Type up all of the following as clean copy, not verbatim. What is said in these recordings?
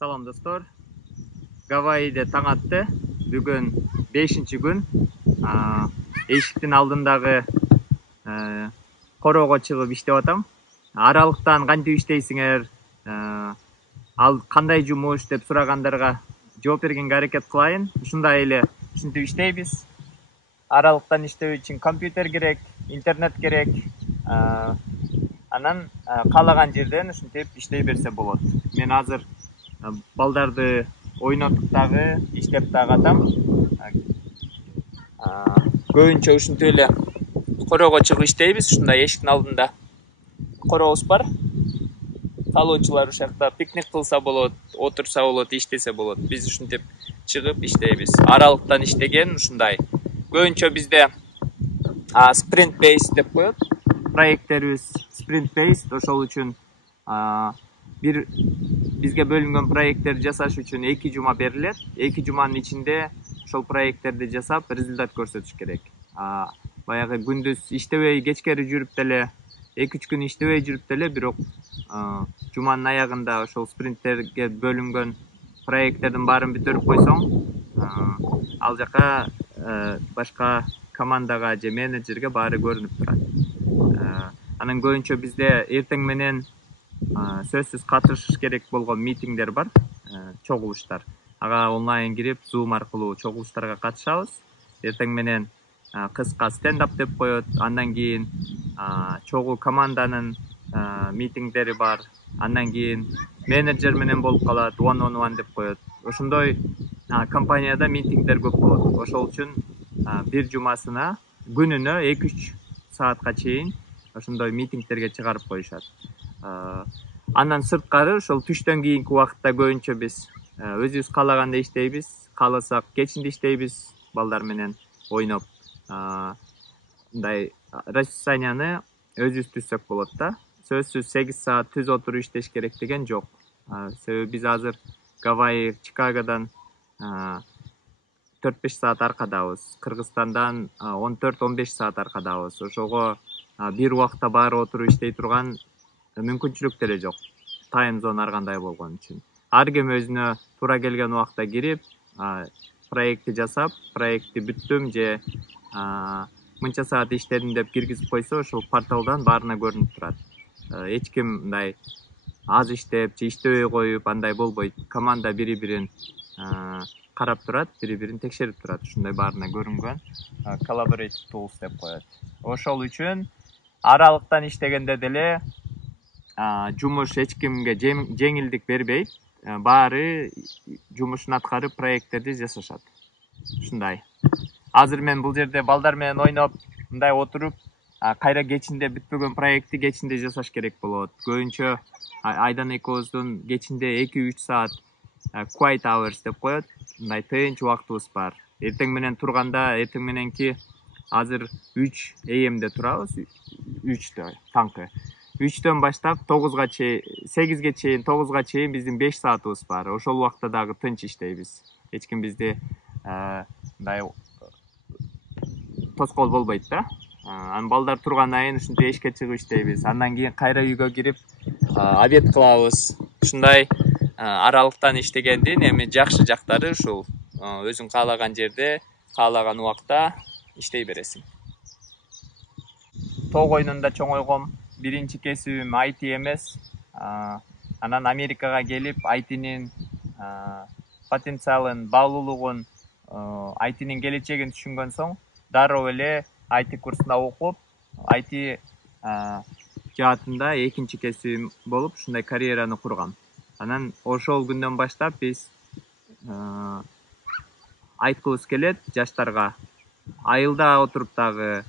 Salam dostlar. Gavai'de taң atты. Бүгін 5-ші күн. Эшиктин алдындагы короого чыгып иштеп атам. Аралыктан кантип иштейсиңер? Ал кандай жумуш деп сурагандарга жооп бергенге аракет кылайын. Ушундай эле ушинтип иштейбиз. Аралыктан иштөө үчүн компьютер керек, интернет керек. Анан каалаган жерден ушинтип иштей берсе болот. Мен азыр балдарды ойнотуп дагы иштеп дагы атам. Көбүнчө ушинтип эле короого чыгып иштейбиз. Ушундай эшиктин алдында корообуз бар. Калоочулар ушул жакта пикник кылса болот, отурса болот, иштесе болот. Биз ушинтип чыгып иштейбиз. Аралыктан иштеген ушундай. Көбүнчө бизде sprint based деп коет. Проекттерибиз sprint based. Ошол үчүн бизге бөлүнгөн проекттерди жасаш үчүн 2 жума берилет. 2 жуманын ичинде ошол проекттерди жасап результат көрсөтүш керек. Баягы күндүз иштебей кечкери жүрүп деле 2-3 күн иштебей жүрүп деле, бирок жуманын аягында ошол спринттерге бөлүнгөн проекттердин баарын бүтүрүп койсоң, ал жака башка командага же менеджерге баары көрүнүп турат. Анан көбүнчө бизде эртең менен сөзсүз катышыш керек болгон митингдер бар, чогулуштар. Ага онлайн кирип, Zoom аркылуу чогулуштарга катышабыз. Эртең менен кыска стендап деп коет, андан кийин чогуу команданын митингдери бар, андан кийин менеджер менен болуп калат, one on one деп коет. Ошондой компанияда митингдер көп болот. Ошол үчүн бир жумасына күнүнө 2-3 саатка чейин ошондой митингдерге чыгарып коюшат. Андан сырткары ушул түштөн кийинки убакытта көбүнчө биз өзүбүз каалаганда иштейбиз, кааласак кечинде иштейбиз, балдар менен ойноп. Мындай расписанияны өзүбүз түзсөк болот да. Сөзсүз 8 саат түз отуруп иштеш керек деген жок. Себеби биз азыр Гавайи, Чикагодан 4-5 саат аркадабыз. Кыргызстандан 14-15 саат аркадабыз. Ошого бир убакта баары отуруп иштей турган мүмкүнчүлүк деле жок. Тайм зон ар кандай болгон үчүн. Ар ким өзүнө туура келген убакта кирип, проектти жасап, проектти бүттүм же мынча саат иштедим деп киргизип койсо, ошол порталдан баарына көрүнүп турат. Эч ким мындай аз иштеп же иштебей коюп андай болбойт. Команда бири-бирин карап турат, бири-бирин текшерип турат. Ушундай баарына көрүнгөн collaborative tools деп коет. Ошол үчүн аралыктан иштегенде деле жумуш эч кимге жеңилдик бербейт. Баары жумушун аткарып проекттерди жасашат. Ушундай. Азыр мен бул жерде балдар менен ойноп, мындай отуруп, кайра кечинде бүтпөгөн проектти кечинде жасаш керек болот. Көбүнчө айдан экөөбүздүн кечинде 2-3 саат quiet hours деп коет. Мындай тынч убактыбыз бар. Эртең менен турганда, эртең мененки азыр 3 AM-де турабыз. 3-тө таңкы. 3-төн баштап 9-га чейин, 8-ге чейин, 9-га чейин биздин 5 саатыбыз бар. Ошол убакта дагы тынч иштейбиз. Эч ким бизди мындай тоскоол болбойт да. Анан балдар тургандан кийин ушинтип эшикке чыгып иштейбиз. Андан кийин кайра үйгө кирип обед кылабыз. Ушундай аралыктан иштегендин эми жакшы жактары ушул. Өзүң каалаган жерде, каалаган убакта иштей бересиң. Тоо ойнунда чоңойгом. Биринчи кесибим IT эмес. Анан Америкага келип, IT'нин потенциалын, баалуулугун, IT'нин келечегин түшүнгөн соң, дароо эле IT курсунда окуп, IT жаатында экинчи кесибим болуп, ушундай карьераны кургам. Анан ошол күндөн баштап биз айткыбыз келет жаштарга. Айылда отуруп дагы,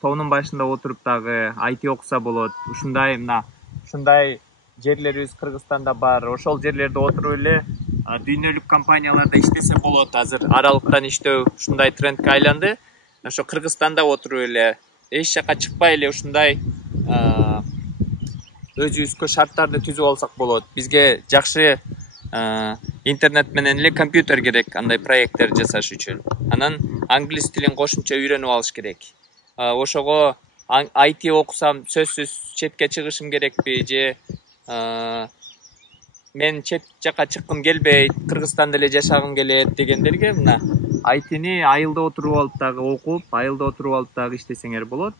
тоонун башында отуруп дагы IT окуса болот. Ушундай жерлерибиз Кыргызстанда бар. Ошол жерлерде отуруп эле дүйнөлүк компанияларда иштесе болот. Азыр аралыктан иштөө ушундай трендке айланды. Ошо Кыргызстанда отуруп эле, эч жака чыкпай эле ушундай өзүбүзгө шарттарды түзүп алсак болот. Бизге жакшы интернет менен эле компьютер керек андай проекттер жасаш үчүн. Анан англис тилин кошумча үйрөнүп алыш керек. Ошого IT окусам сөзсүз четке чыгышым керекпи же мен чет жака чыккым келбейт, Кыргызстанда эле жашагым келет дегендерге мына айтини айылда отуруп алып дагы окуп, айылда отуруп алып дагы иштесеңер болот.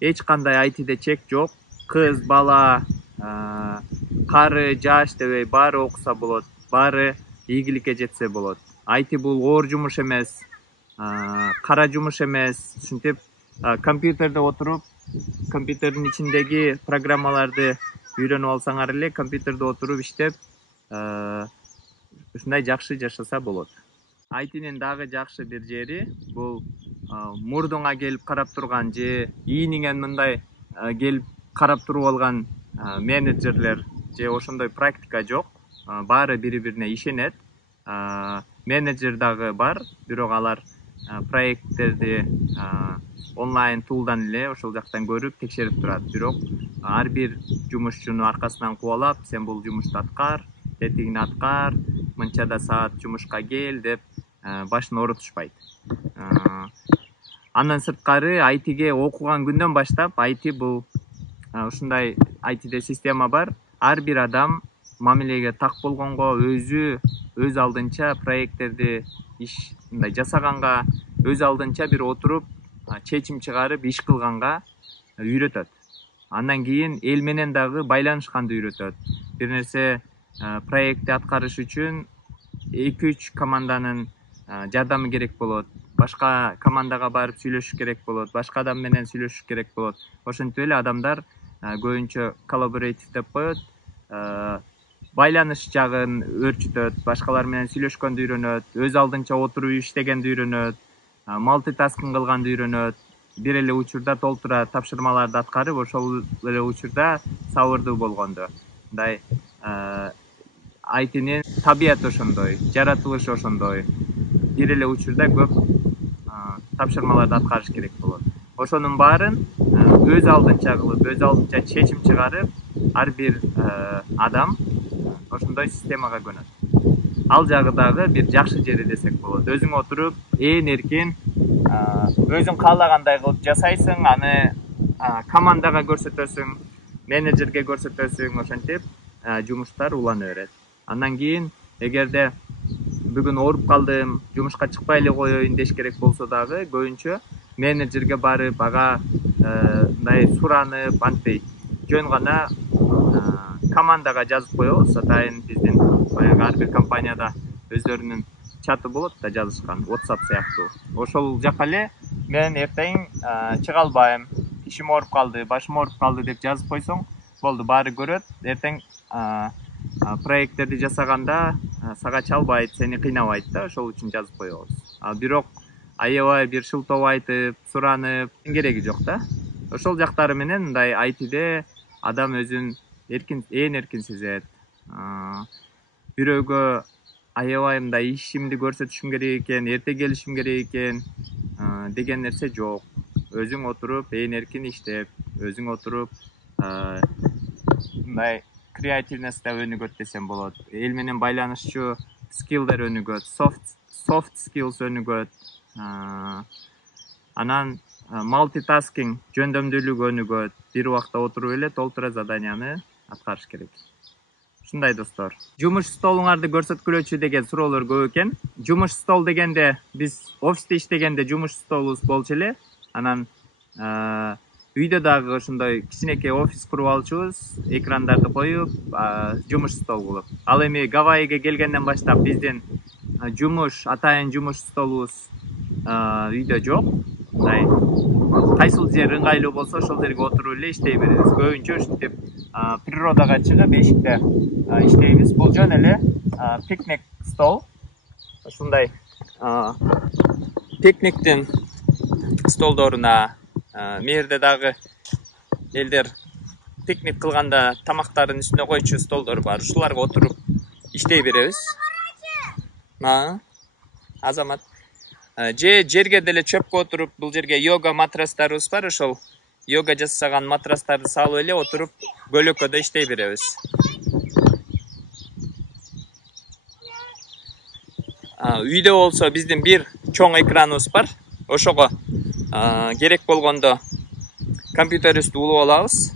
Эч кандай айтиде чек жок. Кыз, бала, кары, жаш дебей баары окуса болот. Баары ийгиликке жетсе болот. Айти бул оор жумуш эмес, кара жумуш эмес. Ушинтип компьютерде отуруп, компьютердин ичиндеги программаларды үйрөнүп алсаңар эле, компьютерде отуруп иштеп, ушундай жакшы жашаса болот. Айтинин дагы жакшы бир жери бул мурдуңа келип карап турган же ийниңен мындай келип карап туруп алган менеджерлер же ошондой практика жок. Баары бири-бирине ишенет. Менеджер дагы бар, бирок алар проекттерди онлайн тулдан эле ошол жактан көрүп текшерип турат. Бирок ар бир жумушчуну аркасынан кубалап, сен бул жумушту аткар, тетигин аткар, мынчада саат жумушка кел деп башын оорутушпайт. Андан сырткары айтиге окуган күндөн баштап, айти бул ушундай айтиде система бар. Ар бир адам мамилеге так болгонго, өз алдынча проекттерди мындай жасаганга, өз алдынча бир отуруп чечим чыгарып иш кылганга үйрөтөт. Андан кийин эл менен дагы байланышканды үйрөтөт. Бир нерсе проектти аткарыш үчүн 2-3 команданын жардамы керек болот. Башка командага барып сүйлөшүш керек болот. Башка адам менен сүйлөшүш керек болот. Ошентип эле адамдар көбүнчө коллаборатив деп коет. Байланыш жагын өөрчүтөт, башкалар менен сүйлөшкөндү үйрөнөт, өз алдынча отуруп иштегенди үйрөнөт, мультитаскинг кылганды үйрөнөт. Бир эле учурда толтура тапшырмаларды аткарып, ошол эле учурда сабырдуу болгондо. Мындай айтинин табияты ошондой, жаратылышы ошондой. Бир эле учурда көп тапшырмаларды аткарыш керек болот. Ошонун баарын өз алдынча кылып, өз алдынча чечим чыгарып, ар бир адам ошондой системага көнөт. Ал жагы дагы бир жакшы жери десек болот. Өзүң отуруп, эркин, өзүң каалагандай кылып жасайсың, аны командага көрсөтөсүң, менеджерге көрсөтөсүң, ошентип жумуштар улана берет. Андан кийин эгерде бүгүн ооруп калдым, жумушка чыкпай эле коеюн деш керек болсо дагы көбүнчө менеджерге барып, ага мындай суранып, антпей жөн гана командага жазып коебуз. Атайын биздин баягы ар бир компанияда өздөрүнүн чаты болот да жазышкан, WhatsApp сыяктуу. Ошол жака эле мен эртең чыга албайм, ишим ооруп калды, башым ооруп калды деп жазып койсоң, болду, баары көрөт. Эртең проекттерди жасаганда сага чалбайт, сени кыйнабайт да, ошол үчүн жазып коебуз. Бирок аябай бир шылтоо айтып, суранып кереги жок да. Ошол жактары менен мындай айтиде адам өзүн эркин сезет. Бирөөгө аябай мындай ишимди көрсөтүшүм керек экен, эрте келишим керек экен деген нерсе жок. Өзүң отуруп, эркин иштеп, өзүң отуруп мындай креативность өнүгөт десем болот. Эл менен байланышчу скиллдер өнүгөт, soft skills өнүгөт. Анан multitasking жөндөмдүүлүк өнүгөт. Бир убакта отуруп эле толтура заданияны аткарыш керек. Ушундай достор. Жумуш столуңарды көрсөткүлөчү деген суроолор көп экен. Жумуш стол дегенде биз офисте иштегенде жумуш столубуз болчу эле. Анан үйдө дагы ошондой кичинекей офис куруп алчубуз, экрандарды коюп, жумуш стол кылып. Ал эми Гавайиге келгенден баштап биздин атайын жумуш столубуз үйдө жок. Кайсыл жер ыңгайлуу болсо ошол жерге отуруп эле иштей беребиз. Көбүнчө ушинтип природага чыгып эшикте иштейбиз. Бул жөн эле пикник стол. Ушундай пикниктин столдоруна мээрде дагы элдер пикник кылганда тамактарын үстүнө койчу столдор бар. Ушуларга отуруп иштей беребиз. Азамат жерге деле чөпкө отуруп, бул жерге йога матрастарыбыз бар, ошол йога жасаган матрастарды салып эле отуруп көлөкөдө иштей беребиз. Үйдө болсо биздин бир чоң экраныбыз бар. Ошого керек болгондо компьютерибизди улуп алабыз.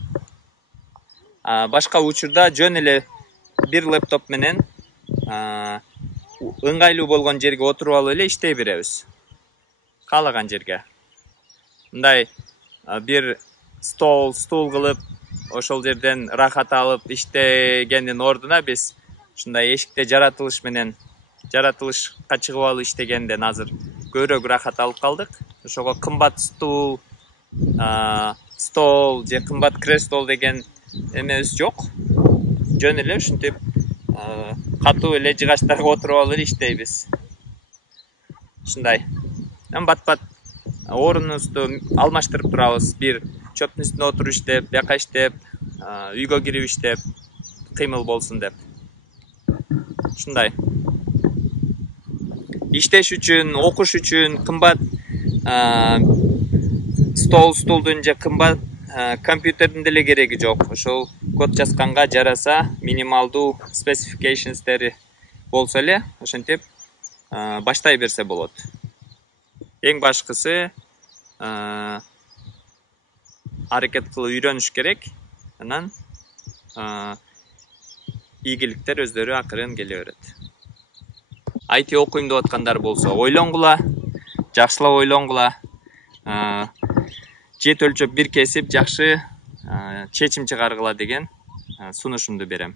Башка учурда жөн эле бир лэптоп менен ыңгайлуу болгон жерге отуруп алып эле иштей беребиз. Каалаган жерге. Мындай бир стул кылып, ошол жерден рахат алып иштегендин ордуна биз ушундай эшикте жаратылышка чыгып алып иштегенден азыр көбүрөөк рахат алып калдык. Ошого кымбат стол же кымбат кресло деген эмебиз жок. Жөн эле ушинтип катуу эле жыгачтарга отуруп алып эле иштейбиз. Ушундай. Бат-бат орунубузду алмаштырып турабыз. Бир чөптүн үстүнө отуруп иштеп, бияка иштеп, үйгө кирип иштеп, кыймыл болсун деп. Ушундай. Иштеш үчүн, окуш үчүн кымбат стулдун же кымбат компьютердин деле кереги жок. Ошол код жазганга жараса, минималдуу specificationстери болсо эле, ошентип баштай берсе болот. Эң башкысы аракет кылып үйрөнүш керек. Анан ийгиликтер өздөрү акырын келе берет. IT окуйм деп аткандар болсо, ойлонгула, жакшылап ойлонгула. Жет өлчөп бир кесип жакшы чечим чыгаргыла деген сунушумду берем.